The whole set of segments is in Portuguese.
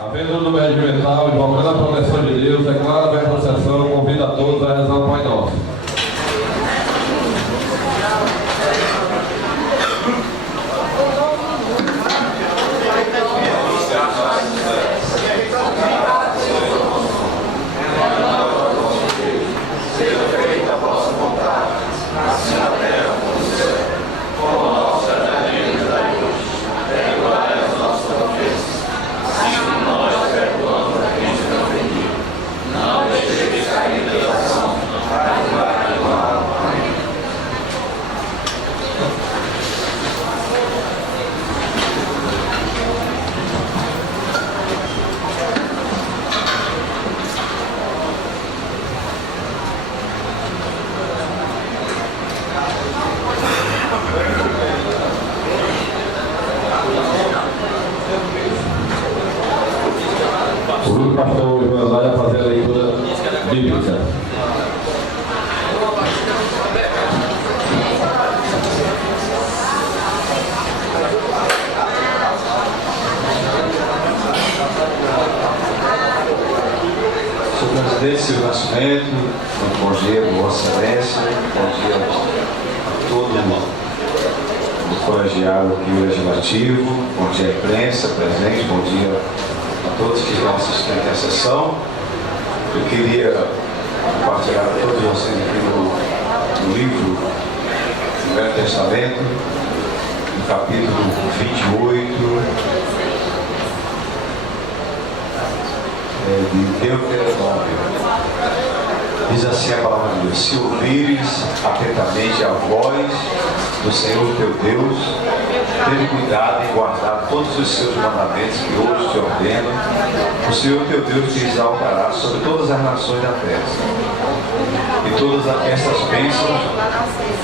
Havendo no médio mental, invocando a proteção de Deus, declara a aberta a sessão, convida a todos a rezar o Pai Nosso. O pastor João vai fazer a leitura bíblica. Senhor presidente, Silvio Nascimento, muito bom dia, Vossa Excelência, bom dia a todo o colegiado aqui legislativo, bom dia à imprensa presente, bom dia a todos que estão assistindo à sessão. Eu queria compartilhar com todos vocês aqui no livro do Velho Testamento, no capítulo 28, de Deuteronômio. Diz assim a palavra de Deus: se ouvires atentamente a voz do Senhor teu Deus, tende cuidado em guardar todos os seus mandamentos que hoje te ordeno, o Senhor teu Deus te exaltará sobre todas as nações da terra. E todas estas bênçãos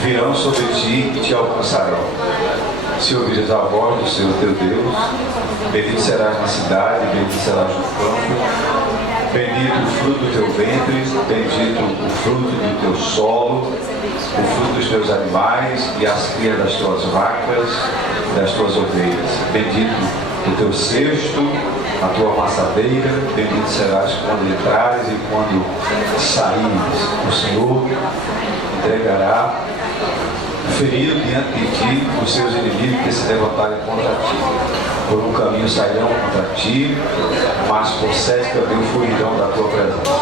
virão sobre ti e te alcançarão. Se ouvires a voz do Senhor teu Deus, bendito serás na cidade, bendito serás no campo, bendito o fruto do teu ventre, bendito o fruto do teu solo, o fruto dos teus animais e as crias das tuas vacas e das tuas ovelhas. Bendito o teu cesto, a tua amassadeira, bendito serás quando entrares e quando saíres. O Senhor entregará ferido diante de ti os seus inimigos que se levantarem contra ti. Por um caminho sairão contra ti, mas por 7 caminhos fugirão da tua presença.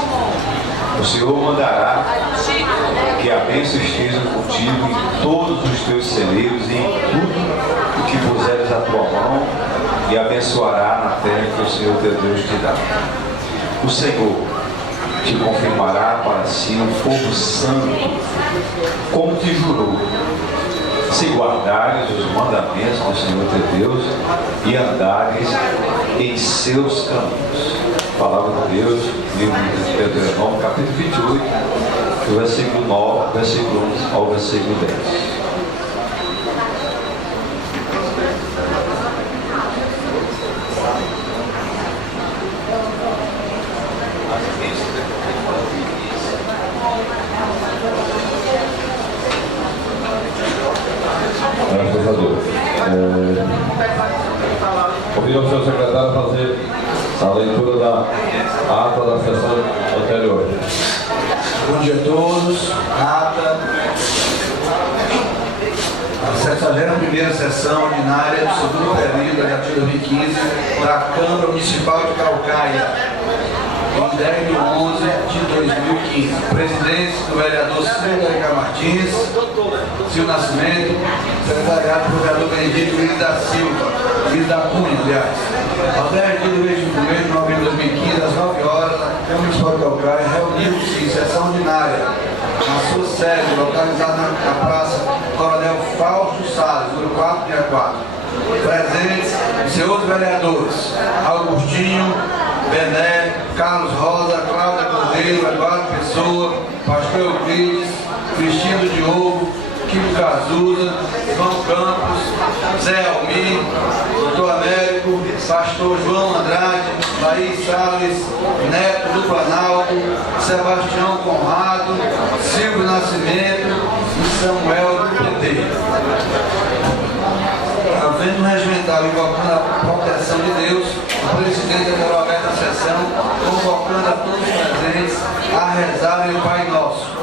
O Senhor mandará que a bênção esteja contigo em todos os teus celeiros e em tudo o que puseres a tua mão, e abençoará na terra que o Senhor teu Deus te dá. O Senhor te confirmará para si um povo santo, como te jurou, se guardares os mandamentos do Senhor teu Deus e andares em seus caminhos. Palavra de Deus, livro de Deuteronômio, capítulo 28, do versículo 9, versículo 11 ao versículo 10. Graças a Deus. Convido o senhor secretário a fazer a leitura da ata da sessão anterior. Bom dia a todos. Ata. A 61ª sessão ordinária do segundo período da legislatura 2015 da Câmara Municipal de Calcaia, em 10 de 11 de 2015. Presidência do vereador Silvio Martins, Silvio Nascimento, secretariado do vereador Benedito Luiz da Silva, Luiz da Cunha, aliás. Ao 10 de 1º de 2015, às 9 horas, a Câmara Municipal de Calcaia reuniu-se em sessão ordinária na sua sede, localizada na Praça Coronel Fausto Salles, número 464. Presentes os senhores vereadores Augustinho, Bené, Carlos Rosa, Cláudia Cordeiro, Eduardo Pessoa, Pastor Euclides, Cristino Diogo, Kiko Cazuza, João Campos, Zé Almir, Doutor Américo, Pastor João Andrade, Laís Salles, Neto do Planalto, Sebastião Conrado, Silvio Nascimento e Samuel do PT. Havendo um regimento fundamental, invocando a proteção de Deus, o presidente declarou aberta a sessão, convocando a todos os presentes a rezarem o Pai Nosso.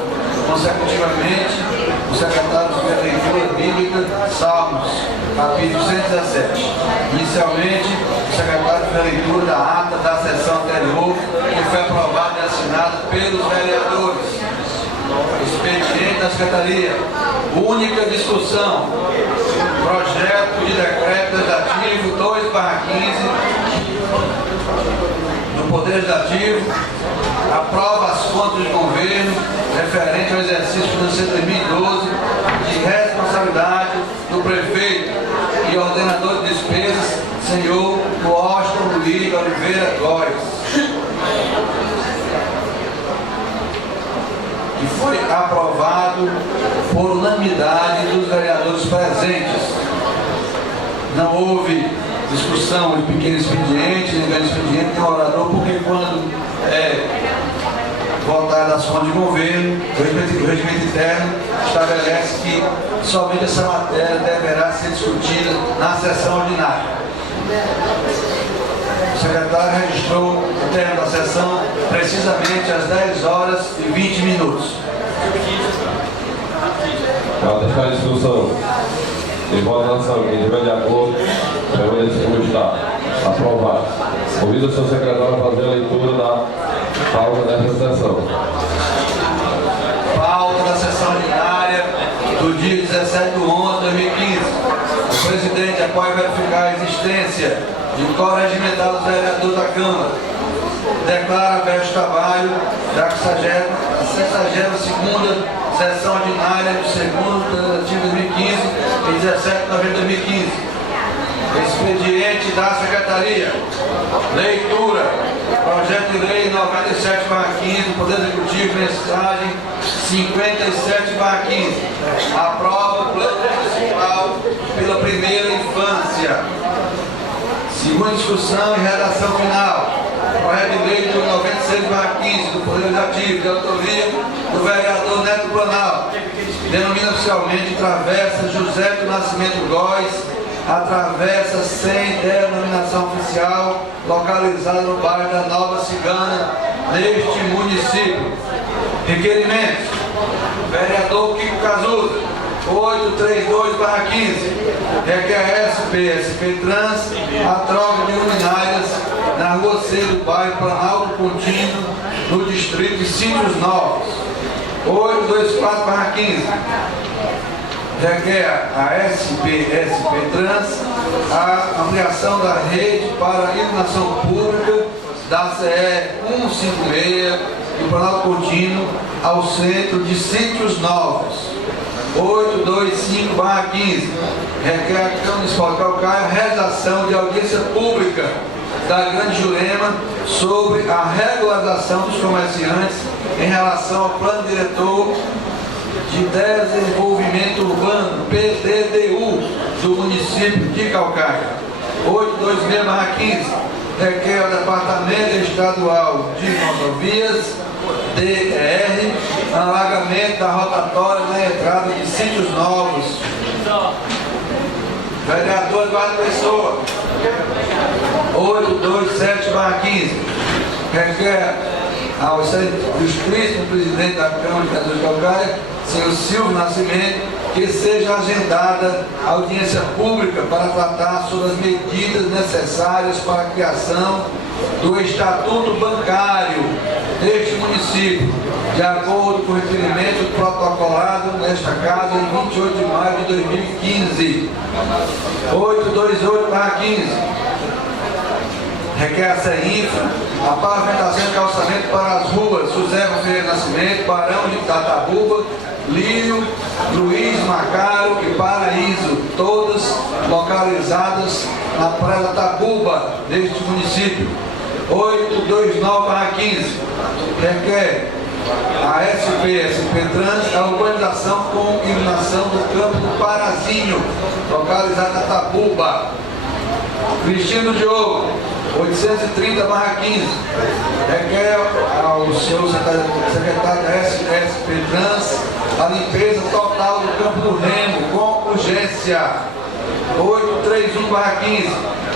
Consecutivamente, o secretário de leitura bíblica, Salmos, capítulo 117. Inicialmente, o secretário de leitura da ata da sessão anterior, que foi aprovada e assinada pelos vereadores. Expediente da Secretaria. Única discussão. Projeto de decreto legislativo 2/15 do Poder Legislativo aprova as contas de governo referente ao exercício financeiro 2012 de responsabilidade do prefeito e ordenador de despesas, senhor Washington Luiz Oliveira Góes, que foi aprovado por unanimidade dos vereadores presentes. Não houve discussão de pequeno expediente, nem grande expediente, nem orador, porque quando votar das contas de governo, o regimento interno estabelece que somente essa matéria deverá ser discutida na sessão ordinária. O secretário registrou o término da sessão precisamente às 10 horas e 20 minutos. Para deixar a instrução de votação que tiver de acordo, permanecer como está. Aprovado. Convido o seu secretário a fazer a leitura da pauta desta sessão. Pauta da sessão ordinária do dia 17/11/2015. O presidente, após verificar a existência de quórum regimental dos vereadores da Câmara, declara aberto o trabalho da 62ª sessão ordinária do segundo legislativo 2015 e 17 de novembro de 2015. Expediente da Secretaria. Leitura. Projeto de Lei 97/15 do Poder Executivo, mensagem 57/15. Aprova o Plano Municipal pela primeira infância. Segunda discussão e redação final. Projeto de Lei 96/15 do Poder Legislativo, de autoria do vereador Neto Planalto. Denomina oficialmente Travessa José do Nascimento Góes, a travessa sem denominação oficial, localizada no bairro da Nova Cigana, neste município. Requerimentos. Vereador Kiko Cazuza, 832/15. Requer SP Trans a troca de luminárias na Rua C do bairro Planalto Contínuo, no distrito de Sítios Novos. 824/15. Requer a SP Trans a ampliação da rede para a iluminação pública da CE 156 do Planalto Contínuo ao centro de Sítios Novos. 825/15. Requer a Câmara Municipal de Calcaia a realização de audiência pública da Grande Jurema sobre a regularização dos comerciantes em relação ao Plano Diretor de Desenvolvimento Urbano, PDDU, do município de Calcaia. 826/15. Requer ao Departamento Estadual de Rodovias, DER, alagamento da rotatória na entrada de Sítios Novos. Vereador Eduardo Pessoa. 827/15. Requer ao ilustríssimo presidente da Câmara de Vereadores de Calcaia, senhor Silvio Nascimento, que seja agendada audiência pública para tratar sobre as medidas necessárias para a criação do Estatuto Bancário deste município, de acordo com o requerimento protocolado nesta casa em 28 de maio de 2015. 828/15. Requer a CEINFRA a pavimentação e calçamento para as ruas José Ferreira Nascimento, Barão de Tatabuba, Lírio, Luiz Macaro e Paraíso, todas localizadas na Praia da Tabuba, deste município. 829/15. Requer a SP Trans a urbanização com iluminação do campo do Parazinho, localizado na Tabuba. Cristino Diogo, 830/15. Requer ao seu secretário da SP Trans a limpeza total do campo do Remo, com urgência. 831/15,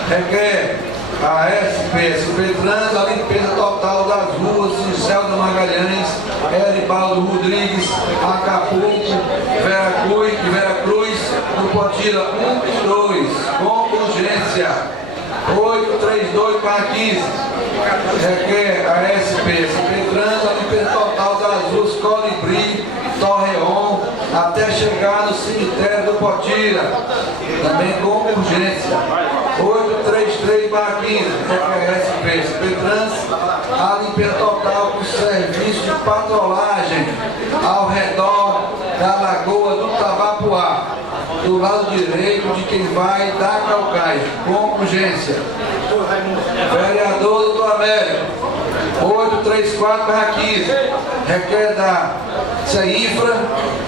requer a SP Trans a limpeza total das ruas Cicelda Magalhães, Eribaldo Rodrigues, Acapulco, Veracruz, no Potira 1 e 2, com urgência. 832/15, requer a SP Trans a limpeza total das ruas Colibri, Torreon, até chegar no cemitério do Potira, também com urgência. 833/15, requer a SP Trans a limpeza total com serviço de patrolagem ao redor da Lagoa do Tabapuá, do lado direito de quem vai da Calcaia, com urgência. Vereador Doutor Américo, 834/15, requer da CEINFRA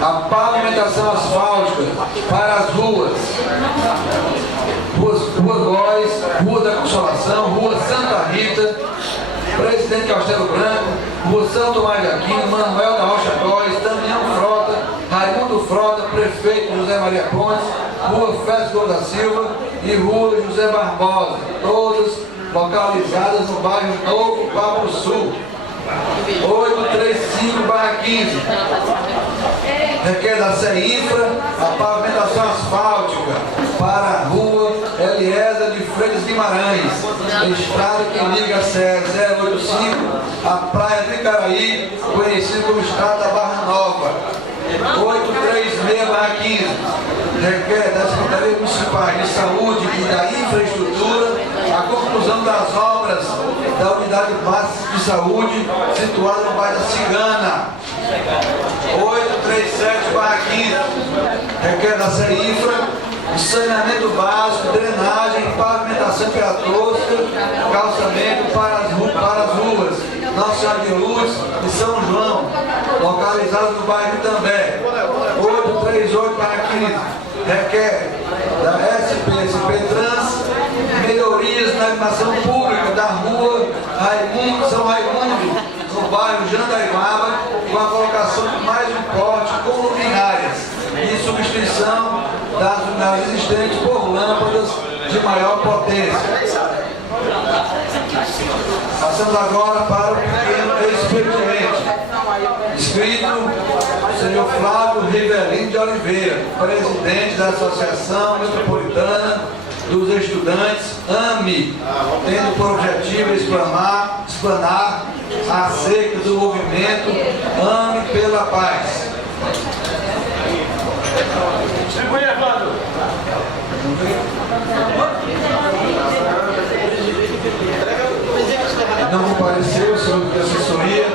a pavimentação asfáltica para as ruas Rua Góes, Rua da Consolação, Rua Santa Rita, Presidente Castelo Branco, Rua São Tomás de Aquino, Manuel da Rocha Góes, Damião Frota, Raimundo Frota, Prefeito José Maria Pontes, Rua Félix da Silva e Rua José Barbosa, todas localizadas no bairro Novo Papo Sul. 835/15, requer da CEINFRA a pavimentação asfáltica para a Rua Eliezer de Freitas Guimarães, estrada que liga a CE 085 à Praia do Icaraí, conhecido como Estrada da Barra Nova. 836/15, requer das Secretarias Municipais de Saúde e da Infraestrutura a conclusão das obras da Unidade Básica de Saúde situada no bairro da Cigana. 837/15, requer da CEINFRA o saneamento básico, drenagem, pavimentação pela tosca, calçamento para as ruas Nossa Senhora de Luz e São João, localizadas no bairro Itambé. 838/15, requer da SP Trans melhorias na iluminação pública da rua São Raimundo, no bairro Jandaiguaba, com a colocação de mais um poste com luminárias e substituição das luminárias existentes por lâmpadas de maior potência. Passamos agora para o pequeno expediente. Escrito o senhor Flávio Rivelino de Oliveira, presidente da Associação Metropolitana dos Estudantes, AME, tendo por objetivo explanar acerca do movimento AME pela Paz. Não compareceu o senhor de assessoria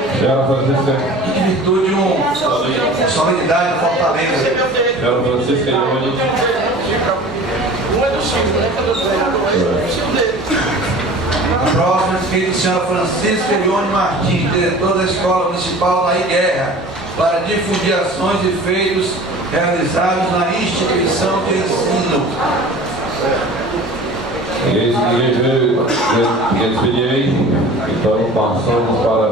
em virtude de uma solenidade de Fortaleza. A próxima é escrita a senhora Francisca Ione Martins, diretora da Escola Municipal Nair Guerra, para difundir ações e feitos realizados na instituição de ensino. Ninguém veio, ninguém expediente, então passamos para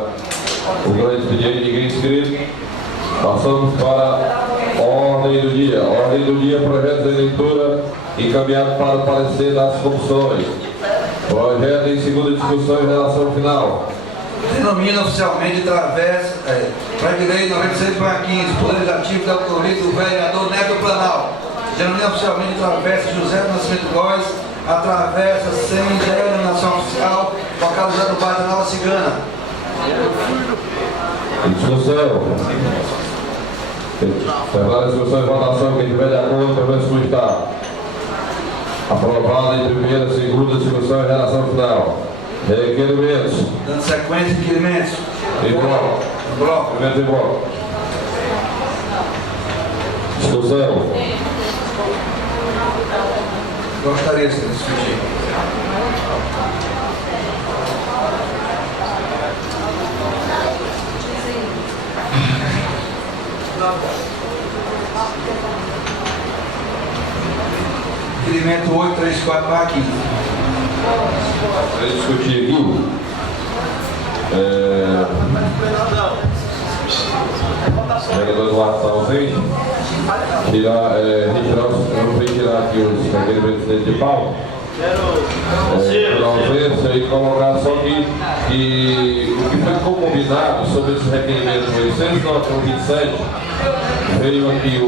o grande expediente, ninguém inscrito. Passamos para a ordem do dia. Ordem do dia, projeto de leitura encaminhado para o parecer das comissões. Projeto em segunda discussão em relação final. Denomina oficialmente através para a lei 96/15, Poder Legislativo da autoria do vereador Neto Planal. Denomina oficialmente através de José do Nascimento Góes, atravessa sem denominação oficial, localizado no bairro da Nova Cigana. Discussão. Terminar a discussão e votação, quem tiver de acordo, permaneça como está. Aprovado em primeira, segunda discussão em relação final. Requerimentos. Dando sequência, requerimentos. Em bloco. Bloco. Requerimentos em bloco. Discussão. Gostaria de discutir. Requerimento 834/15. Para discutir aqui. Vereador Eduardo está ausente. retirar aqui os requerimentos de pau. Ausência e colocar só que o que foi combinado sobre esse requerimento 827, veio aqui o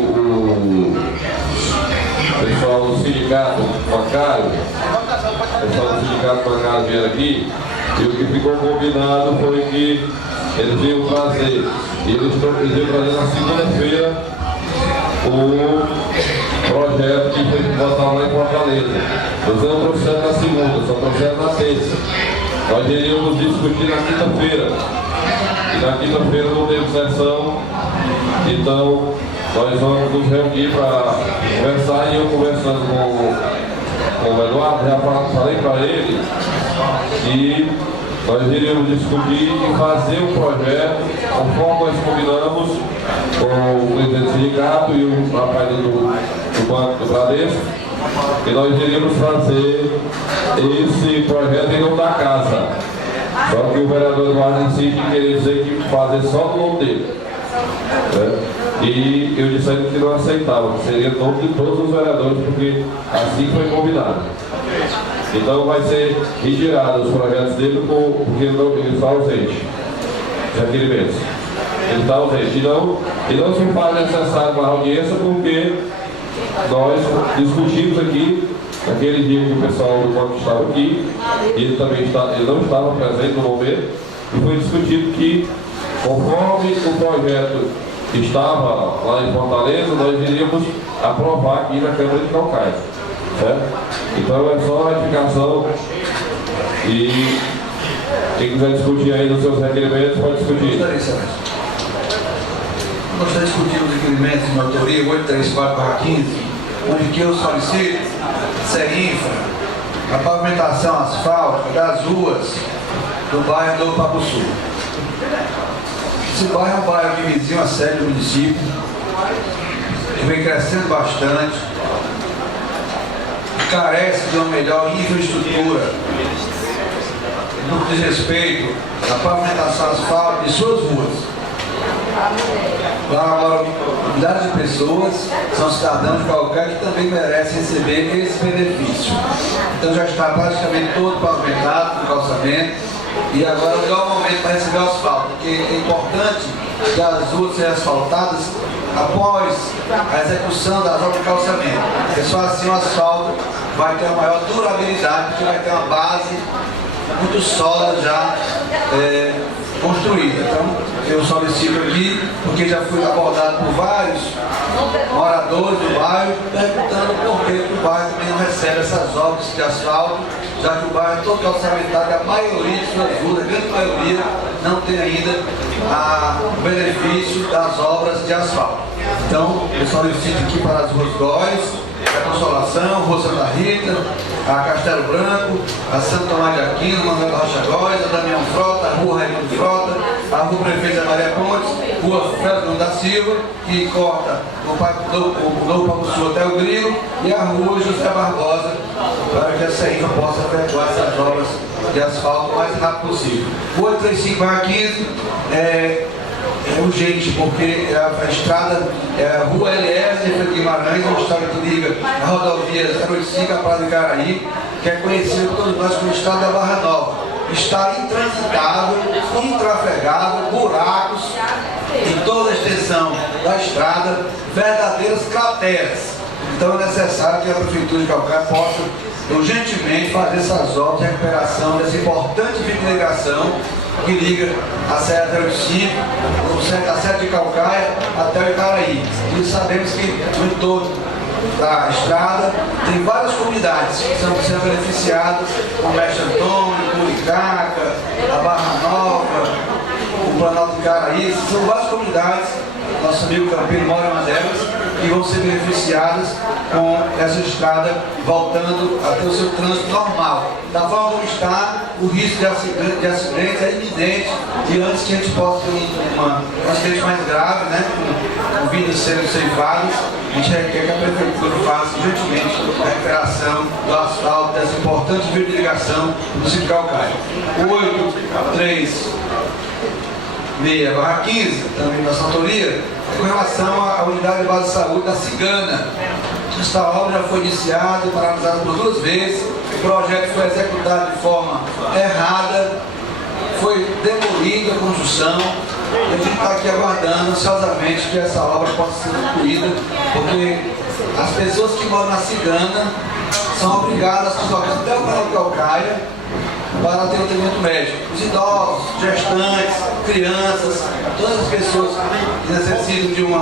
pessoal do sindicato bancário, vieram aqui, e o que ficou combinado foi que eles iam trazer, iam trazer na segunda-feira o projeto que foi votado lá em Fortaleza. Eles não trouxeram na segunda, só trouxeram na terça. Nós iríamos discutir na quinta-feira. E na quinta-feira não teve sessão, então nós vamos nos reunir para conversar. E eu conversando com o Eduardo, já falei para ele que nós iríamos discutir e fazer um projeto conforme nós combinamos com o presidente do sindicato e o rapaz do Banco do Bradesco, e nós iríamos fazer esse projeto em nome da casa. Só que o vereador Eduardo insiste em querer dizer que fazer só no nome dele. E eu disse a ele que não aceitava, que seria o nome de todos os vereadores, porque assim foi combinado. Então vai ser retirado os projetos dele porque ele está ausente de requerimentos. Ele está ausente. E não se faz necessário para a audiência, porque nós discutimos aqui, naquele dia que o pessoal do banco estava aqui, e ele não estava presente no momento, e foi discutido que, conforme o projeto estava lá em Fortaleza, nós iríamos aprovar aqui na Câmara de Calcaia. Certo? Então é só a ratificação, e quem quiser discutir aí nos seus requerimentos pode discutir. Gostaria de discutir os requerimentos de autoria 834/15, onde que eu solicito CEINFRA, a pavimentação asfáltica das ruas do bairro do Papo Sul. Esse bairro é um bairro de vizinho a sede do município, que vem crescendo bastante, carece de uma melhor infraestrutura no que diz respeito à pavimentação asfáltica de suas ruas. Lá agora, milhares de pessoas são cidadãos de Calcaia que também merecem receber esse benefício. Então já está praticamente todo pavimentado com calçamento, e agora é o melhor momento para receber o asfalto, porque é importante que as ruas sejam asfaltadas após a execução das obras de calçamento, porque só assim o asfalto vai ter uma maior durabilidade, porque vai ter uma base muito sólida já construída. Então eu solicito aqui, porque já fui abordado por vários moradores do bairro, perguntando por que o bairro também não recebe essas obras de asfalto, já que o bairro é todo calçamentado, a maioria de suas ruas, a grande maioria, não tem ainda o benefício das obras de asfalto. Então eu solicito aqui para as ruas Góes, a Consolação, Rua Santa Rita, a Castelo Branco, a Santo Tomás de Aquino, Manuel da Rocha Góes, a Damião Frota, a Rua Raimundo Frota, a Rua Prefeita Maria Pontes, Rua Fernando da Silva, que corta o Novo Papo Sul até o Grilo, e a Rua José Barbosa, para que a CEINFRA possa efetuar essas obras de asfalto o mais rápido possível. Rua 35/15 é urgente, porque a estrada é a Rua Eliezer de Guimarães, uma estrada que liga a rodovia 085 à Praia do Caraí, que é conhecido por todos nós como estrada da Barra Nova. Está intransitável, intrafegável, buracos em toda a extensão da estrada, verdadeiras crateras. Então é necessário que a Prefeitura de Calcaia possa urgentemente fazer essas obras de recuperação dessa importante via de ligação que liga a Serra 085, a Serra de Calcaia até o Icaraí. E sabemos que no entorno da estrada tem várias comunidades que estão sendo beneficiadas, como Mestre Antônio, Muricaca, a Barra Nova, o Planalto de Icaraí. São várias comunidades, nosso amigo Campino mora em uma delas, que vão ser beneficiadas com essa estrada voltando a ter o seu trânsito normal. Da forma como está, o risco de acidente é iminente, e antes que a gente possa ter um acidente mais grave, né, com vidas sendo ceifadas, a gente requer que a Prefeitura faça urgentemente a recuperação do asfalto dessa importante via de ligação do município de Calcaia. 836/15, também nossa autoria, com relação à unidade básica de saúde da Cigana. Esta obra já foi iniciada e paralisada por 2 vezes, o projeto foi executado de forma errada, foi demolida a construção, e a gente está aqui aguardando ansiosamente que essa obra possa ser concluída, porque as pessoas que moram na Cigana são obrigadas a deslocar até o Canal de Calcaia para ter atendimento médico. Os idosos, gestantes, crianças, todas as pessoas que necessitam de um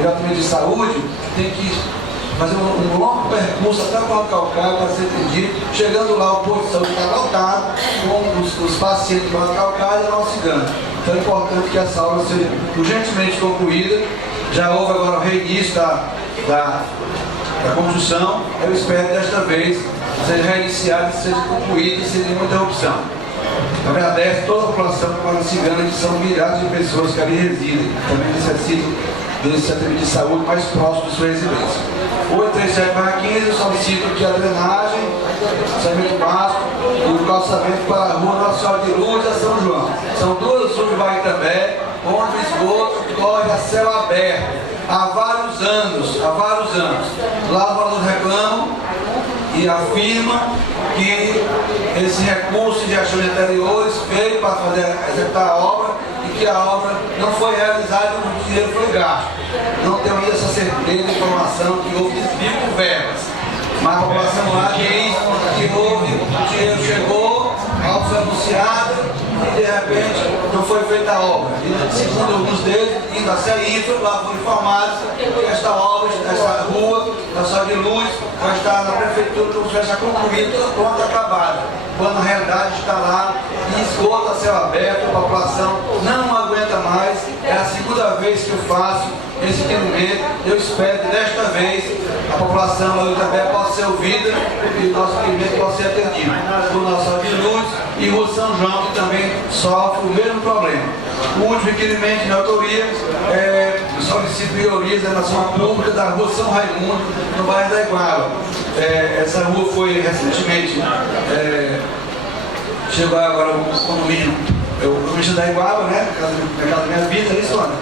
tratamento de saúde têm que fazer um longo percurso até o Canal de Calcaia para ser atendido. Chegando lá, o posto de saúde está lotado com os pacientes do Canal de Calcaia e da nossa Cigana. Então é importante que essa obra seja urgentemente concluída. Já houve agora o reinício da construção. Eu espero que desta vez seja reiniciada e seja concluída sem nenhuma interrupção. Eu agradeço toda a população da Cigana, que são milhares de pessoas que ali residem, também necessitam desse atendimento de saúde mais próximo de sua residência. 837/15, eu solicito que a drenagem, saneamento básico e o calçamento para a rua Nossa Senhora de Lourdes a São João. São 2 ruas de Baitambé, onde o esgoto corre a céu aberto há vários anos. Lá os moradores reclamam e afirmam que esse recurso de ações anteriores veio para executar a obra e que a obra não foi realizada e o dinheiro foi gasto. Não tenho ainda essa certeza de informação que houve desvio de verbas. Mas a população lá diz que houve, o dinheiro chegou, a obra foi anunciada e de repente não foi feita a obra. E segundo alguns deles, indo a CEIFRA, lá foram informados que esta obra, essa rua, da Sala de Luz, vai estar na prefeitura, como se tivesse concluída, toda pronta, acabada. Quando na realidade está lá em esgoto a céu aberto, a população não aguenta mais. É a segunda vez que eu faço esse requerimento. Eu espero que desta vez a população lá também possa ser ouvida e o nosso requerimento possa ser atendido. Por nossa de Luz e Rua São João, que também sofre o mesmo problema. O último requerimento de autoria solicito melhorias da nação pública da Rua São Raimundo, no bairro da Iguaba. Essa rua foi recentemente, chegou agora o condomínio, o condomínio da Iguaba, né? Na casa da minha vida, é isso, Ana?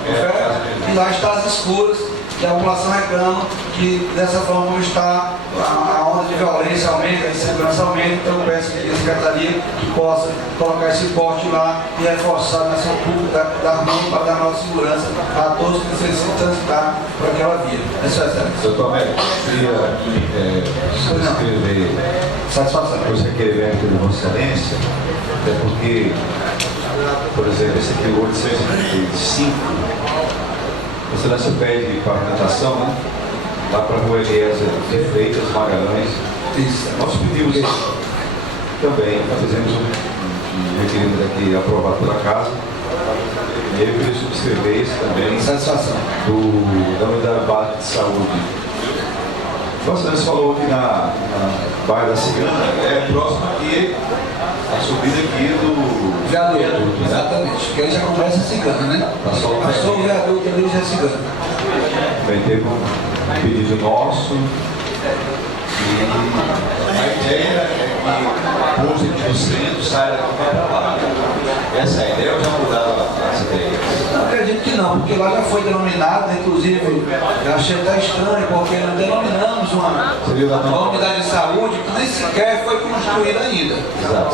E lá está as escuras, que a população reclama que dessa forma está a onda de violência aumenta, a insegurança aumenta. Então eu peço que a Secretaria que possa colocar esse porte lá e reforçar a nação pública da mão para dar maior segurança a todos que necessitam transitar por aquela via. É isso, Excelência. Doutor Américo, queria escrever satisfação. Os requerimentos de Vossa Excelência, até porque, por exemplo, esse aqui, o 835, Vossa Excelência pede pavimentação, né? Lá para a Rua Eliezer de Freitas, Magalhães. Isso. Nós pedimos também, nós fizemos um requerimento aqui aprovado pela Casa. E aí eu queria subscrever isso também. Satisfação. Da Unidade Básica de Saúde. Vossa Excelência falou que na bairro da Cigana é próximo aqui a subida aqui do viaduto. Exatamente. Que aí já começa a Cigana, né? Passou o viaduto ali já é Cigana. Também teve um pedido nosso. E a ideia é que o posto do centro saia daqui para lá. Essa é a ideia ou já mudaram as ideias? Não acredito que não, porque lá já foi denominado, inclusive, eu achei até estranho, porque nós denominamos uma unidade de saúde que nem sequer foi construída ainda.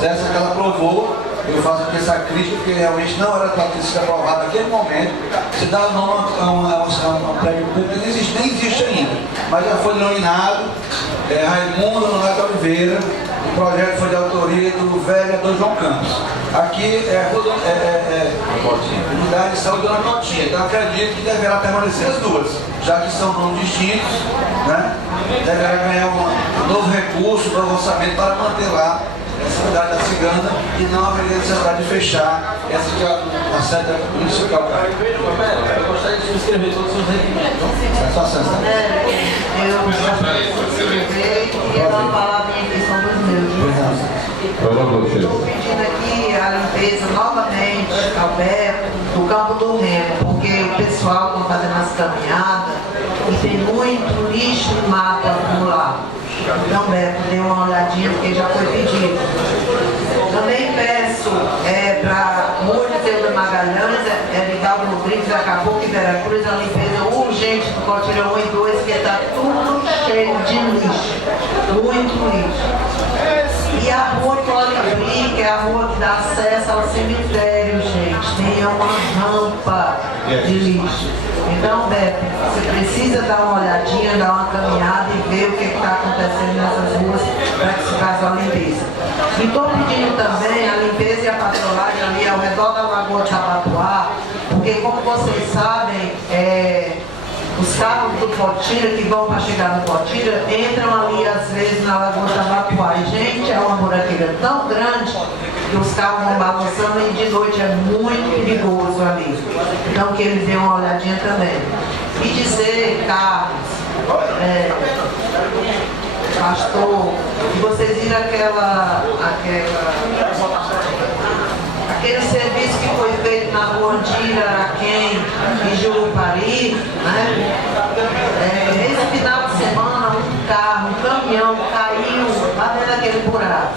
Essa que ela aprovou, eu faço aqui essa crítica, porque realmente não era para ter sido aprovado naquele momento. Se dá o nome a um prédio público que nem existe ainda, mas já foi denominado Raimundo Nonato Oliveira. O projeto foi de autoria do vereador João Campos. Aqui é a unidade de saúde Dona Cotinha. Então acredito que deverá permanecer as duas, já que são nomes distintos, né? Deverá ganhar um novo recurso, um novo orçamento para manter lá essa unidade da Cigana e não haveria necessidade de fechar essa que é a sede municipal. Eu gostaria de escrever todos os seus requerimentos. Eu gostaria de escrever e queria dar uma palavrinha aqui, são dos meus. Estou pedindo aqui a limpeza novamente, Alberto, do Campo do Remo, porque o pessoal está fazendo as caminhadas e tem muito lixo e mato acumulado. Então, Beto, dê uma olhadinha, porque já foi pedido. Também peço para Rua de Magalhães, ligar Gustavo Rodrigues, acabou que Veracruz, a limpeza urgente do Cotirão 1 e 2, que está tudo cheio de lixo, muito lixo. E a rua Colibri, que é a rua que dá acesso ao cemitério, gente, tem uma rampa de lixo. Então, Beto, você precisa dar uma olhadinha, dar uma caminhada e ver o que está acontecendo nessas ruas para que se faça a limpeza. E estou pedindo também a limpeza e a patrulhagem ali ao redor da Lagoa de Abatuá, porque, como vocês sabem, os carros do Potira que vão para chegar no Potira entram ali às vezes na Lagoa de Abatuá. E, gente, é uma buraqueira tão grande que os carros vão balançando e de noite é muito perigoso ali. Então, que eles dêem uma olhadinha também. E dizer, Carlos, pastor, que vocês viram aquele serviço que foi feito na rua Andira, Araquém e Jurupari, né? Esse final de semana um caminhão caiu lá dentro daquele buraco,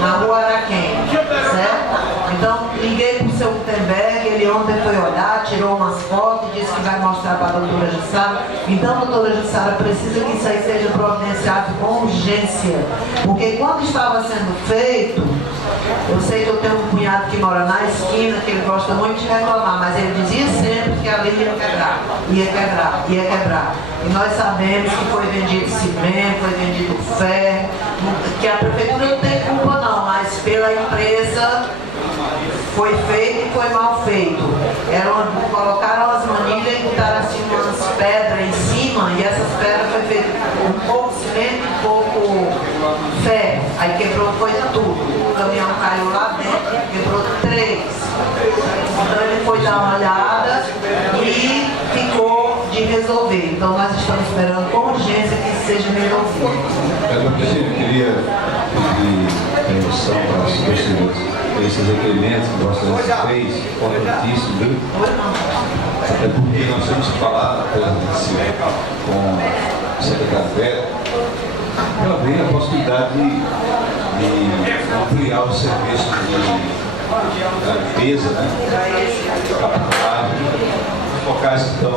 na rua Araquém, certo? Então, liguei para o seu Gutenberg, ele ontem foi olhar, tirou umas fotos, disse que vai mostrar para a doutora Jussara. Então, doutora Jussara, precisa que isso aí seja providenciado com urgência, porque quando estava sendo feito, eu sei que eu tenho um cunhado que mora na esquina, que ele gosta muito de reclamar, mas ele dizia sempre que ali ia quebrar, ia quebrar, ia quebrar. E nós sabemos que foi vendido cimento, foi vendido ferro, que a prefeitura não tem culpa não, mas pela empresa foi feito e foi mal feito. Colocaram as manilhas e botaram assim umas pedras em cima, e essas pedras foi feito um pouco cimento e um pouco ferro. Aí quebrou coisa tudo. O caminhão caiu lá dentro, quebrou 3. Então ele foi dar uma olhada e ficou de resolver. Então nós estamos esperando com urgência que isso seja resolvido. Eu queria pedir permissão para substituir esses requerimentos que Vossa Excelência fez, importantíssimo, viu? Até porque nós temos que falar com o secretário Beto para ver a possibilidade de ampliar o serviço da limpeza, né? Capinagem, os locais que estão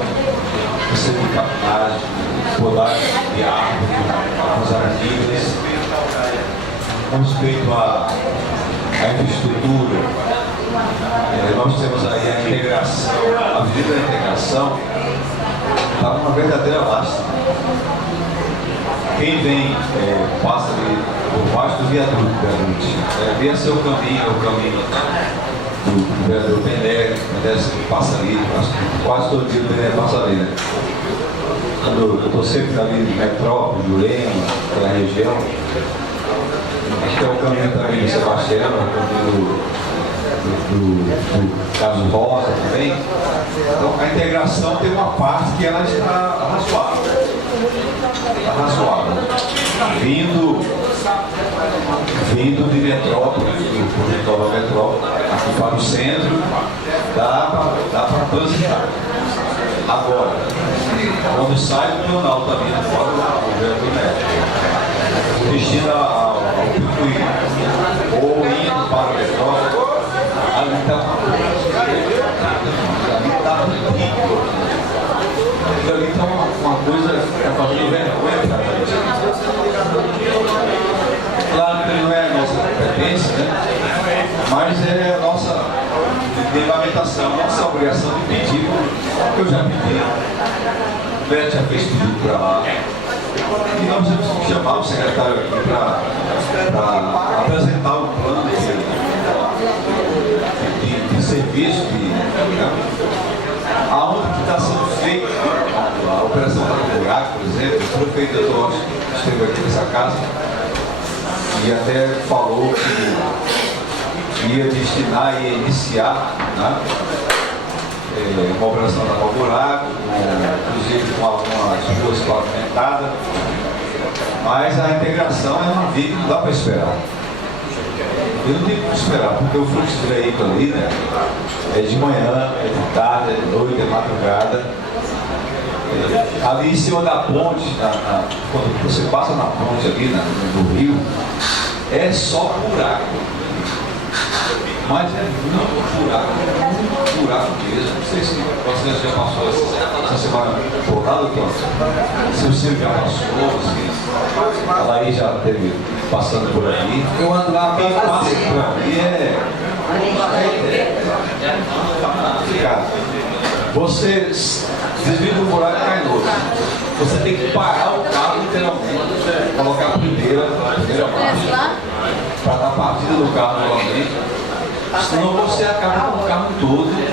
recebendo capinagem, podagem de árvore, as arquivas, com respeito à infraestrutura. Nós temos aí a integração, a Avenida da Integração está uma verdadeira lástima. Quem vem, passa ali por baixo do viaduto, vê seu caminho, é o caminho do vereador Pené, passa ali, quase todo dia o Pené passa ali, né? Eu estou sempre ali no Metrópole, Jurema, aquela região. Acho que é o caminho também do Sebastião, o caminho do Caso Rosa também. Então a integração tem uma parte que ela está razoável. Vindo de Metrópole, do Nova Metrópole, aqui para o centro, dá para transitar. Agora, quando sai do Planalto ali fora do Vereador Neto, destino ao Picuí, ou indo para o Metrópole, ali está ridículo. Ali está uma coisa que está fazendo vergonha para a gente. Claro que não é a nossa competência, né? Mas é a nossa regulamentação, nossa obrigação de pedir. Eu já pedi, o Beto já fez pedido para lá. E nós temos que chamar o secretário aqui para apresentar o plano de serviço, aonde está sendo feita a operação do buraco, por exemplo. O prefeito Doutor esteve aqui nessa casa e até falou que ia destinar e iniciar, né, uma operação da Nova Buraco, inclusive com algumas ruas pavimentadas, mas a integração é uma vida que não dá para esperar. Eu não tenho que esperar, porque o fluxo de veículo ali, né, é de manhã, é de tarde, é de noite, é madrugada. Ali em cima da ponte, quando você passa na ponte ali no rio, é só buraco. Mas é muito buraco, muito buraco mesmo. Não sei se você já passou essa semana por lá, doutor. Se você já passou, se ela aí já esteve passando por aí. Eu ando lá Quem para passa você. por ali cara, você desvia do buraco e cai no outro. Você tem que parar o carro literalmente, colocar a primeira marcha para dar partida do carro novamente. Senão você acaba com o carro todo. E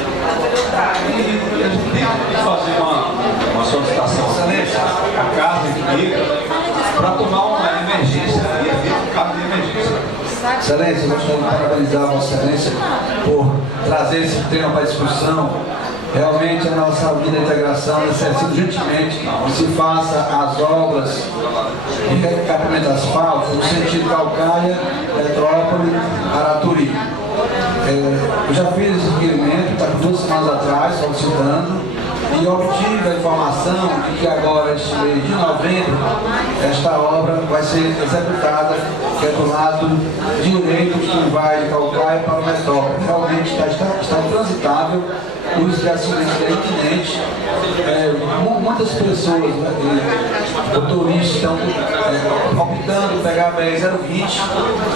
a gente tem que fazer uma solicitação à casa inteira para tomar uma emergência e evita um carro de emergência. Excelência, eu gostaria de parabenizar a Vossa Excelência por trazer esse tema para a discussão. Realmente a nossa Avenida Integração necessita urgentemente que se faça as obras de recapamento de asfalto no sentido Calcaia, Petrópolis, Araturi. Eu já fiz esse requerimento, está com 2 semanas atrás, solicitando, e obtive a informação de que agora, este mês de novembro, esta obra vai ser executada, que é do lado direito que vai de Calcaia para o Metrópole. Realmente está intransitável, o risco de acidente é iminente. Muitas pessoas, motoristas, estão optando pegar a BR-020,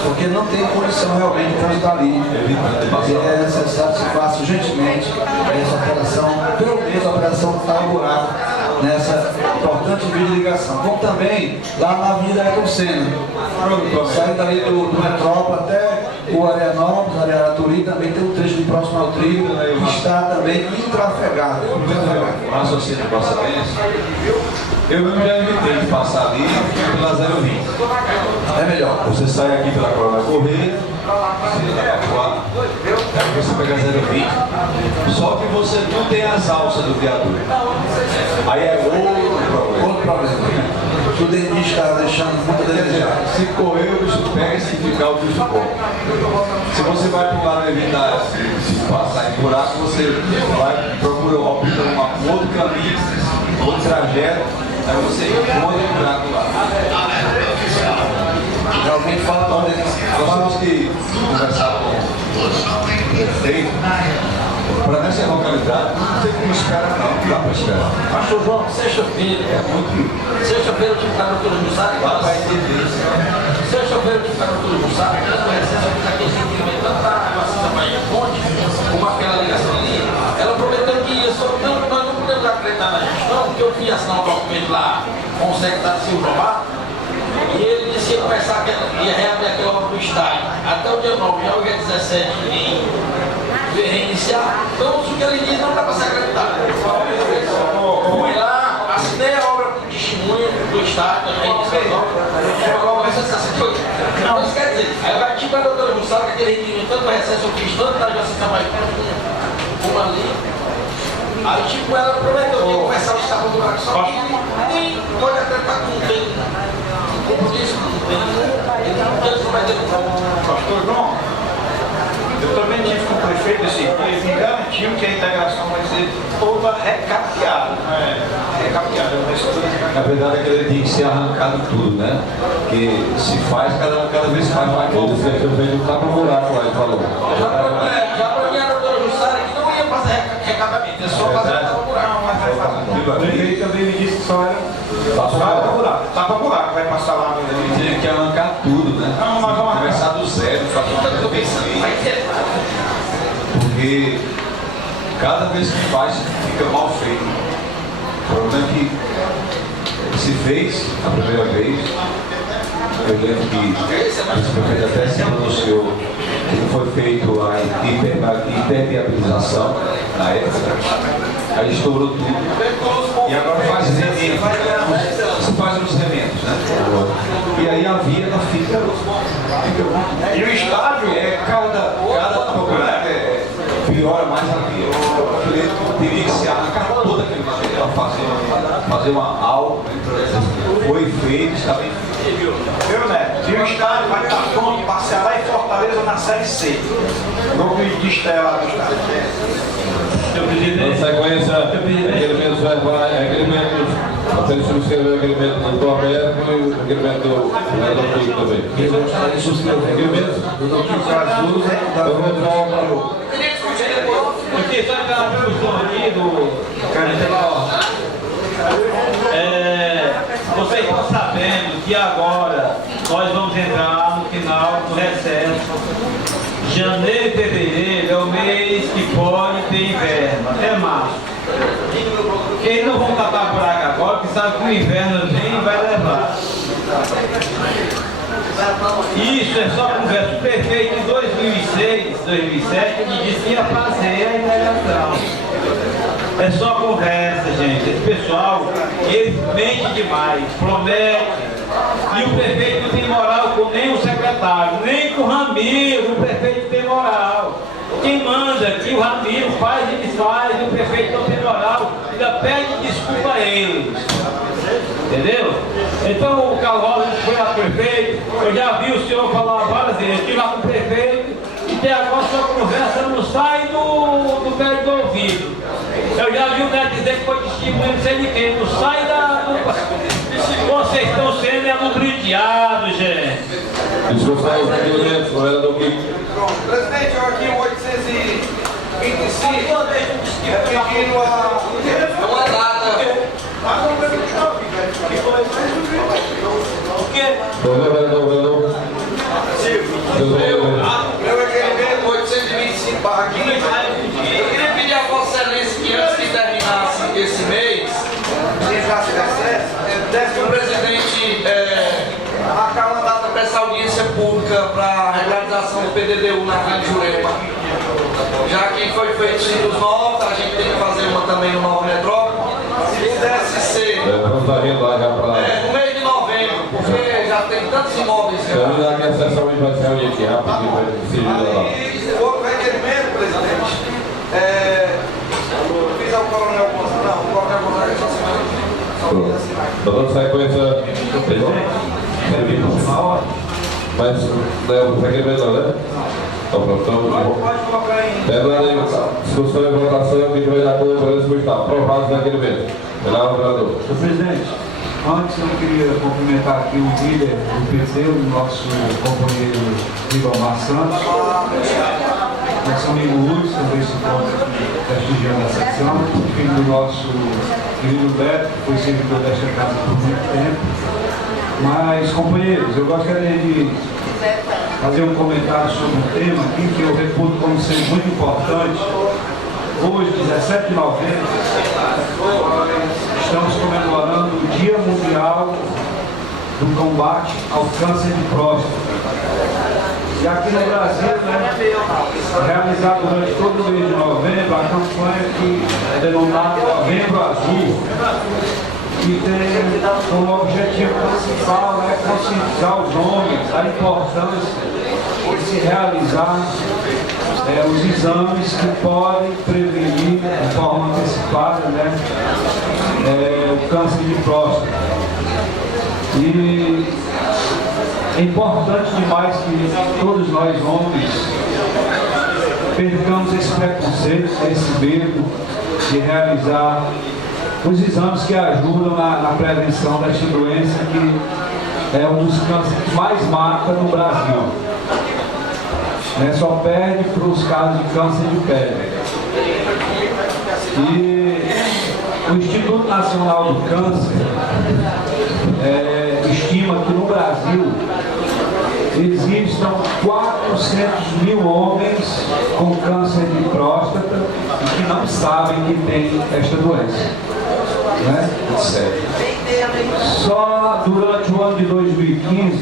porque não tem condição realmente de transitar ali. É necessário que se faça urgentemente essa operação, pelo menos a operação tal buraco nessa importante via de ligação. Como também lá na Avenida Ayrton Senna, saindo ali do Metrópole até o Areanópolis, Araturi, também tem um trecho de próximo ao trilho, que está também intrafegado. Raciocínio de Vossa Excelência, eu mesmo já evitei de passar ali pela 020. É melhor. Você sai aqui pela Coronel Correia, você pega a 020, só que você não tem as alças do viaduto. Aí é outro problema. O dentista está deixando muito a desejar. Se correr, o bicho pega, se ficar, o bicho come. Se você vai para o lado evitar se passar em buraco, você vai procurar um outro caminho, outro trajeto, aí você encontra o buraco lá. Realmente falta Nós temos que conversar com o prefeito para nessa localidade não tem como esperar, não dá para esperar. Pastor João, sexta-feira, sexta-feira eu tive que estar no Túlio Mussara. Vai entender isso. Sexta-feira eu tive que estar no Túlio Mussara, porque ela conhece aquele sentimento tanto da vacina para a ponte, como aquela ligação ali. Ela prometeu que ia, só que nós não podemos acreditar na gestão, porque eu fui assinar um documento lá com o secretário Silva Mato, e ele disse que ia começar, ia reabrir aquela obra do estádio. Até o dia 9, já o dia 17 em reiniciar. Então, o que ele diz não dá para se acreditar. Fui lá, assinei a obra com testemunha do estádio, a reiniciação. Não, isso quer dizer, aí vai tipo a doutora Jussara, que aquele rendimento, tanto recesso eu fiz, tanto da Justiça mais como ali. Aí, tipo, ela prometeu que ia começar o estado do buraco só que nem pode acreditar que não tem compromisso, não tem eles não vai ter Pastor João, eu também tive com o prefeito esse dia, ele me garantiu que a integração vai ser toda recapeada, não é recapeada, vai ser toda recapeada. Na verdade é que ele tinha que ser arrancado tudo, né? Porque se faz, cada vez que faz mais pouco. Ele fez um tapa-buraco lá, ele falou. Já para mim a doutora Jussara que não ia fazer recapamento, é só fazer o tapa-buraco. O prefeito também me disse que só era tapa-buraco. Tapa-buraco, vai passar lá no Ele tinha que arrancar tudo, né? Não, mas vamos começar do zero, porque cada vez que faz fica mal feito. O problema é que se fez a primeira vez, eu lembro que o prefeito até se pronunciou que foi feito a impermeabilização na época, aí estourou tudo. E agora faz remendo, se faz os remendos, né? E aí a via ela fica E o estádio cada temporada piora mais a via. Ele teria que se arrancar toda aquele material, fazer uma aula, foi feito, está bem feito. Viu, Neto? E o estádio vai estar pronto para Ceará e Fortaleza na Série C. Grupo de estreia lá do estádio. Na sequência, requerimentos verbais, requerimentos, vocês subscreveram o requerimento do doutor Alberto e o requerimento do vereador Pico também. Eu gostaria de subscrever Requerimentos? do Dr. Azul, Então, vamos para o... Eu queria discutir depois. presidente, só entrar na discussão aqui do carnaval. Vocês estão sabendo que agora nós vamos entrar no final do recesso. Janeiro e fevereiro é o mês que pode ter inverno, até março. Eles não vão tapar buraco agora, porque sabe que o inverno vem e vai levar. Isso é só conversa. O prefeito em 2006, 2007, ele disse que ia fazer a integração. É só conversa, gente. Esse pessoal, ele mente demais, promete. E o prefeito não tem moral com nem o secretário, nem com o Ramiro. O prefeito tem moral. Quem manda aqui, o Ramiro faz e desfaz, e o prefeito não tem moral, ainda pede desculpa a eles. Entendeu? Então o Carlos Rosa foi lá com o prefeito, eu já vi o senhor falar várias vezes, eu estive lá com o prefeito, e até agora a sua conversa não sai do pé do ouvido. Eu já vi o Neto dizer que foi testemunho não sei de quem, não sai Vocês estão sendo lubrifiados, gente. Discussão dos requerimentos, vereador Kiko. Presidente, eu aqui o 825 é pedindo a... Uma data. Vereador. Meu requerimento 825/15. Eu queria pedir a Vossa Excelência que antes que terminasse esse mês, que o presidente marcar uma data para essa audiência pública para a realização do PDDU na Grande Jurema. Já que foi feito em dos novos, a gente tem que fazer uma também no Nova Metrópole. Se pudesse ser Vamos agendar já para... no mês de novembro, porque já tem tantos imóveis. Terminar aqui a sessão e vai se reunir aqui rapidinho para decidir lá. E outro requerimento, presidente, fiz ao Coronel Gonzaga, não, o Coronel Gonzaga essa semana. Está dando sequência, mas o requerimento não, né? Então pronto, estamos de volta. Terminando aí, discussão e votação, quem tiver de acordo para isso está aprovado o requerimento. Vereador, vereador. Senhor presidente, antes eu queria cumprimentar aqui o líder do PT, o nosso companheiro Ribamar Santos. Nosso amigo Lúcio também se encontra aqui prestigiando a sessão, filho do nosso querido Beto, que foi servidor desta casa por muito tempo. Mas, companheiros, eu gostaria de fazer um comentário sobre um tema aqui que eu reputo como sendo muito importante. Hoje, 17 de novembro, estamos comemorando o Dia Mundial do Combate ao Câncer de Próstata. E aqui no Brasil, realizado durante todo o mês de novembro, a campanha que é denominada Novembro Azul, que tem como objetivo principal conscientizar os homens da importância de se realizar os exames que podem prevenir de forma antecipada o câncer de próstata. E é importante demais que todos nós homens percamos esse preconceito, esse medo de realizar os exames que ajudam na prevenção desta doença, que é um dos cânceres que mais mata no Brasil. Só perde para os casos de câncer de pele. E o Instituto Nacional do Câncer estima que no Brasil existam 400 mil homens com câncer de próstata e que não sabem que tem esta doença. Só durante o ano de 2015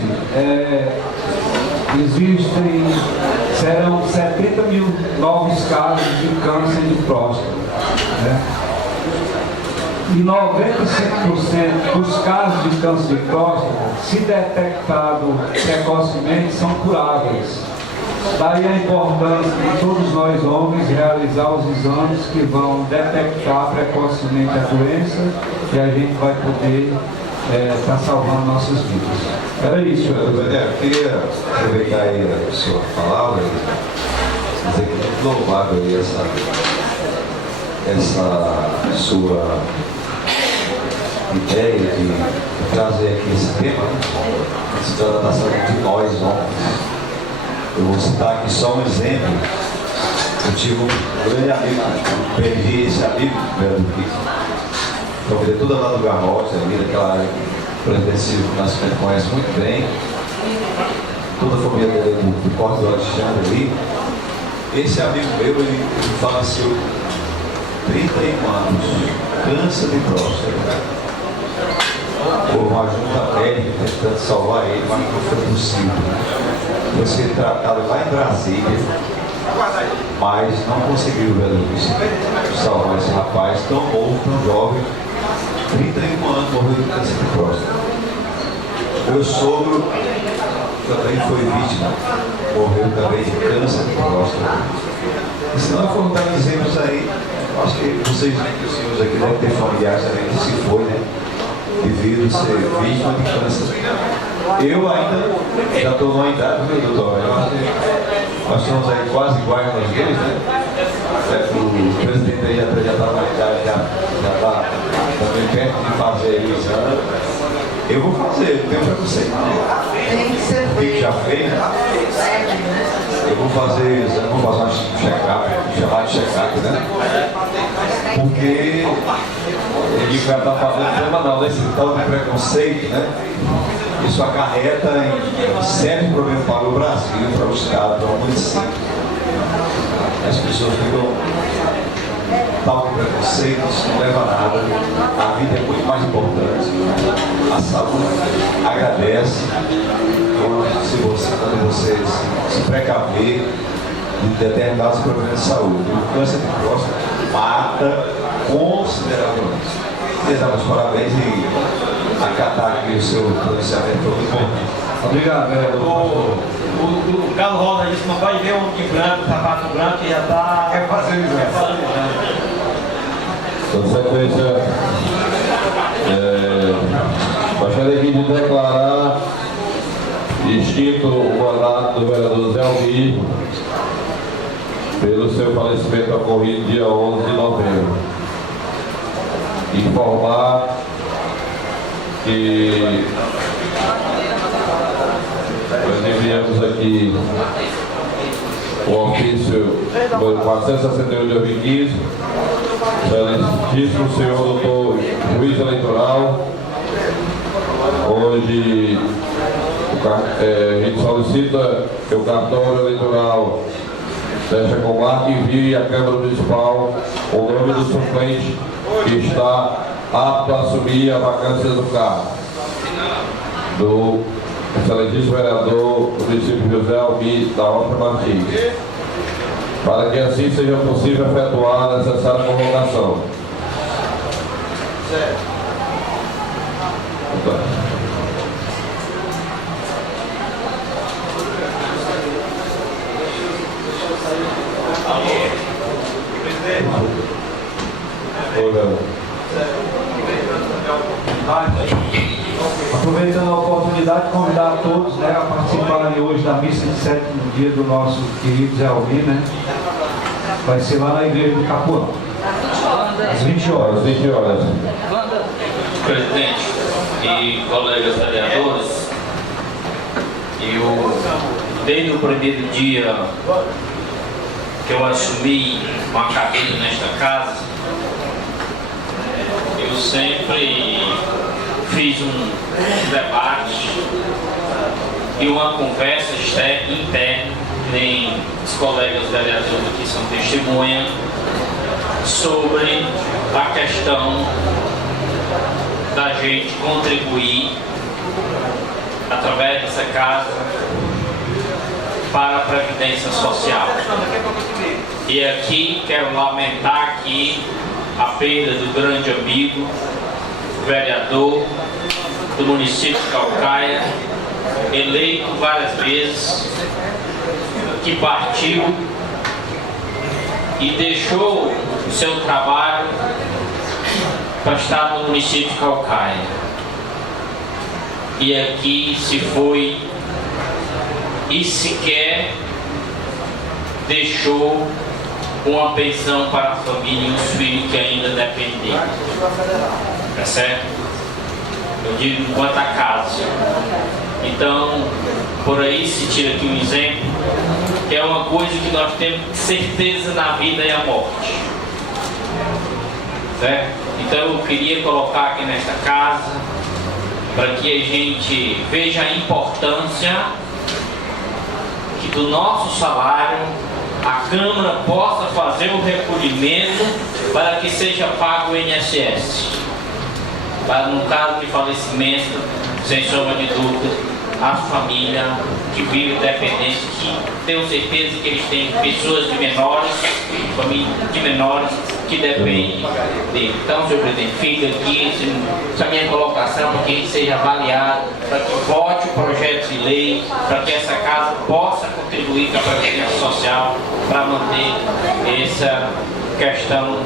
serão 70 mil novos casos de câncer de próstata. E 95% dos casos de câncer de próstata, se detectado precocemente, são curáveis. Daí a importância de todos nós homens realizar os exames que vão detectar precocemente a doença e a gente vai poder estar salvando nossas vidas. Era isso, Eu queria aproveitar aí a sua palavra e dizer que é muito louvável aí essa sua ideia de trazer aqui esse tema, se trata da saúde de nós homens. Eu vou citar aqui só um exemplo Eu tive um grande amigo, perdi esse amigo, família toda lá do Garrote, ali daquela área que o presidente Nascimento conhece muito bem, toda a família dele do Corte do Alexandre ali. Esse amigo meu, ele faleceu 31 anos, câncer de próstata. Houve uma junta médica tentando salvar ele, mas não foi possível. Foi ser tratado lá em Brasília, mas não conseguiu, velho, salvar esse rapaz tão novo, tão jovem. 31 anos, morreu de câncer de próstata. Meu sogro também foi vítima, morreu também de câncer de próstata. E se não for dar exemplos aí, acho que vocês, os senhores aqui devem ter familiares também que se foi, né? Devido a ser vítima de câncer. Eu ainda já estou numa idade, viu, doutor? Nós estamos aí quase iguais nós dois, né? O presidente aí já está na idade, já está também perto de fazer o exame. Eu vou fazer, não tenho preconceito não. Tem que ser O que já fez, né? Eu vou fazer exame, vou fazer um check-up, chamado check-up, né? Porque ele vai estar fazendo problema não, nesse tal de preconceito, né? Isso acarreta em sério problema para o Brasil, para o Estado, para o município. As pessoas ficam tal de preconceito, isso não leva a nada. A vida é muito mais importante. A saúde agradece quando você se precaver de determinados problemas de saúde. O câncer de próstata mata consideravelmente. Queria dar os parabéns e acatar aqui o seu pronunciamento todo bom. Obrigado, vereador. O Carlos Rosa disse que não pode ver um de branco, sapato branco e já está Refazendo o exame. Na sequência, gostaria aqui de declarar extinto o mandato do vereador Zé Almir pelo seu falecimento ocorrido dia 11 de novembro. Informar que nós enviamos aqui o ofício 461 de 2015, excelentíssimo senhor doutor juiz eleitoral, onde a gente solicita que o cartório eleitoral desta comarca envie à Câmara Municipal o nome do suplente que está apto a assumir a vacância do cargo do excelentíssimo vereador do município José Almir da Rocha Martins, para que assim seja possível efetuar a necessária convocação. Aproveitando a oportunidade, convidar a todos, né, a participarem hoje da missa de sétimo dia do nosso querido Zé Almir, né? Vai ser lá na igreja do Capuão. Às 20 horas. 20 horas. Presidente e colegas vereadores, desde o primeiro dia que eu assumi uma cadeira nesta casa, eu sempre fiz um debate e uma conversa interna, nem os colegas vereadores aqui são testemunha, sobre a questão da gente contribuir através dessa casa para a Previdência Social. E aqui quero lamentar aqui a perda do grande amigo, vereador do município de Caucaia, eleito várias vezes, que partiu e deixou o seu trabalho para estar no município de Caucaia. E aqui se foi e sequer deixou uma pensão para a família e os filhos que ainda dependem. Tá certo? Eu digo enquanto a casa. Então, por aí se tira aqui um exemplo que é uma coisa que nós temos certeza na vida e a morte. Certo? Então eu queria colocar aqui nesta casa para que a gente veja a importância que do nosso salário a Câmara possa fazer o recolhimento para que seja pago o INSS. Para, no caso de falecimento, sem sombra de dúvida, a família que vive dependente, que tenho certeza que eles têm pessoas de menores, família de menores que dependem dele. Então, senhor presidente, fica aqui essa minha colocação para que ele seja avaliado, para que vote o projeto de lei, para que essa casa possa contribuir com a Previdência Social para manter essa questão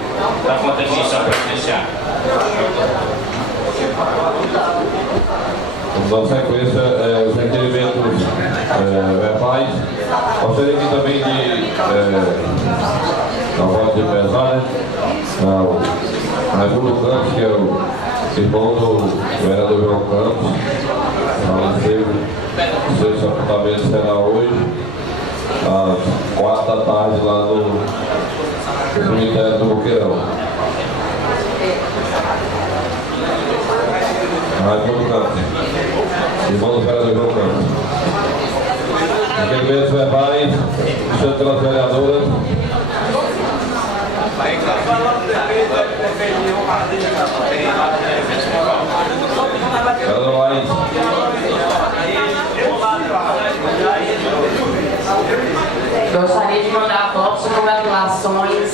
da contribuição previdenciária. Dando sequência, os requerimentos verbais. Gostaria aqui também de a voz de pesar, né? Raimundo Campos, que é o irmão do vereador João Campos, faleceu. O seu sepultamento será hoje, às 4 da tarde, lá no cemitério do Boqueirão. Raimundo Campos, irmão do vereador João Campos. Requerimentos verbais, puxando pelas vereadoras. Vereador Laís. Gostaria de mandar votos de congratulações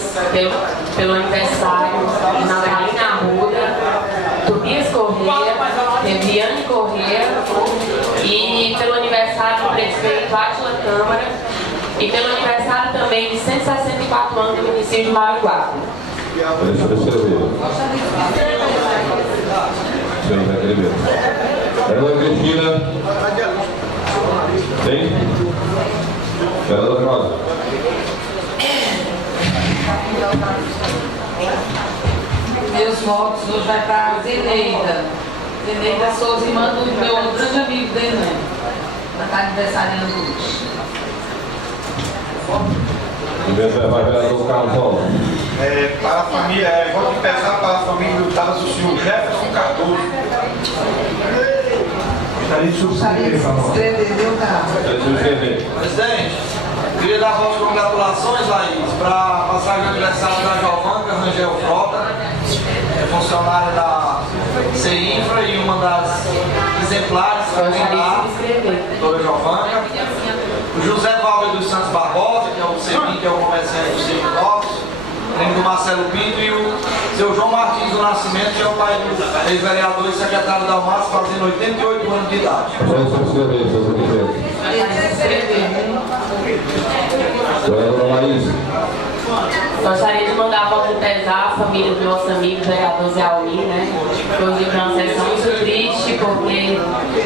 pelo aniversário de Natalina Arruda, Tobias Corrêa, Viviane Corrêa e pelo aniversário do prefeito Átila Câmara e pelo aniversário também de 164 anos do município de Maranguape. Deixa eu escrever. Sim, vai escrever. Vereadora Cristina. Tem? Vereadora Rosa. Meus votos hoje vai para a Zeneida. Zeneida Souza, irmã do meu grande amigo Denan. Ela está aniversariando hoje. Vereador Carlos Alves. Para a família, voto de pesar para a família do caso do senhor Jefferson Cardoso. Gostaria de subscrever, por favor. Presidente, queria dar votos de congratulações, Laís, para passar o aniversário da Giovanca Rangel Frota, funcionária da CINFRA e uma das exemplares também lá, doutora Giovanca. O José Valber dos Santos Barbosa, que é o CEPI, que é o comerciante do Círculo Lopes, do Marcelo Pinto, e o seu João Martins do Nascimento, que é o pai do ex-vereador e secretário da Almas, fazendo 88 anos de idade. Vereadora Laís. Gostaria de mandar voto de pesar à família do nosso amigo vereador Zé Almir, né? Hoje foi uma sessão muito triste, porque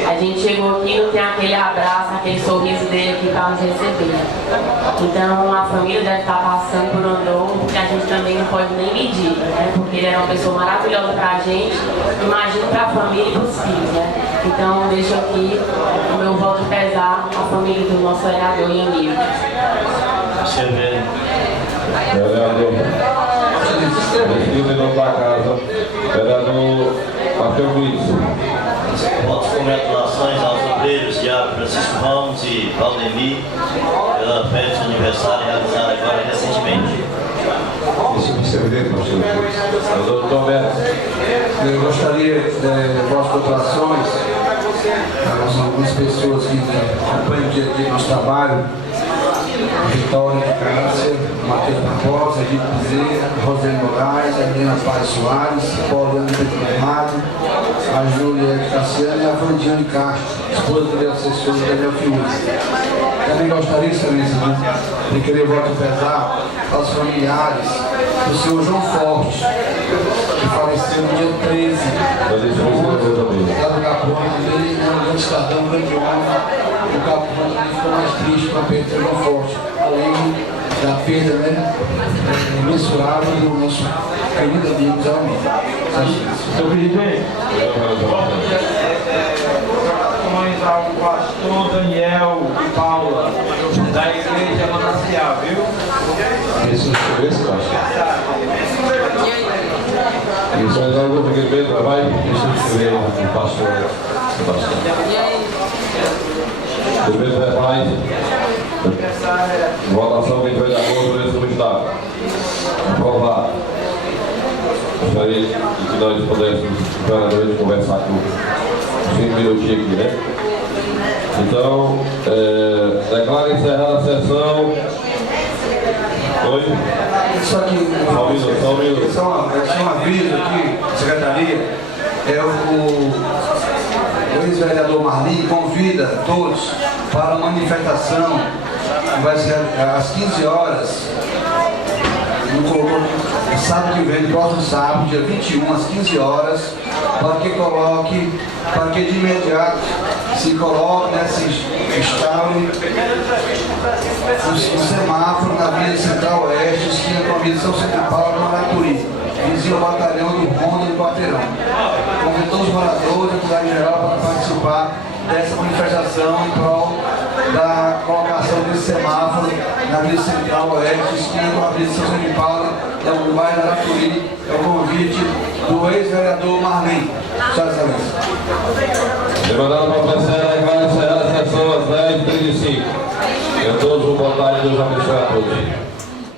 a gente chegou aqui e não tem aquele abraço, aquele sorriso dele aqui para nos receber. Então a família deve estar passando por um dom que a gente também não pode nem medir, né? Porque ele era uma pessoa maravilhosa para a gente, imagino para a família e para os filhos, né? Então deixo aqui o meu voto de pesar à família do nosso vereador e amigo. Vereador Cristina, em nome da casa. Vereador Matheus Luiz. Votos de congratulações aos obreiros Diabo Francisco Ramos e Valdemir pela festa de aniversário realizada agora recentemente. Vereador Tomé. Eu gostaria de vossas congratulações a algumas pessoas que acompanham o dia a dia do nosso trabalho. Vitória de Cássia, Matheus Barbosa, Edito Bezerra, Rosane Moraes, Adriana Paz Soares, Pauliana Petro, a Júlia Cassiano e a Vandiane Castro, esposa do meu assessor Daniel Fiuza. Também gostaria, excelência, de querer voto pesar aos familiares do senhor João Forte, que faleceu no dia 13. Lá do Capone, ele é um grande cidadão, um grande homem. O Capone ficou mais triste com a perda do João Forte, além da perda, né, imensurável do nosso querido amigo Zé Almir. Senhor presidente, ao pastor Daniel e Paula, da especial, viu? Jesus Cristo, Isso é algo que vem trabalho, isso é o pastor Sebastião. Primeiro verbais, votação 28 de agosto, esse como está. Aprovado. Gostaria que nós pudéssemos, para a noite, conversar com 5 minutinhos aqui, né? Então, declaro encerrada a sessão. Oi? Isso aqui, Só um minuto. só um aviso aqui, secretaria, o ex-vereador Marlim convida todos para a manifestação que vai ser às 15 horas, no sábado que vem, próximo sábado, dia 21, às 15 horas, para que de imediato se coloque, né, se instale um semáforo na Avenida Central Oeste, esquina com a Avenida São Paulo, no Maracuri, vizinho ao batalhão do Ronda do Quarteirão. Convidou os moradores, a cidade geral, para participar dessa manifestação em prol da colocação desse semáforo na Avenida Central Oeste, esquina com a Avenida São Paulo, no bairro do Maracuri. É o convite do ex-vereador Marlim. Senhora Excelência. Demandado para encerrar a sessão às 10h35. E a todos, boa tarde, Deus abençoe a todos.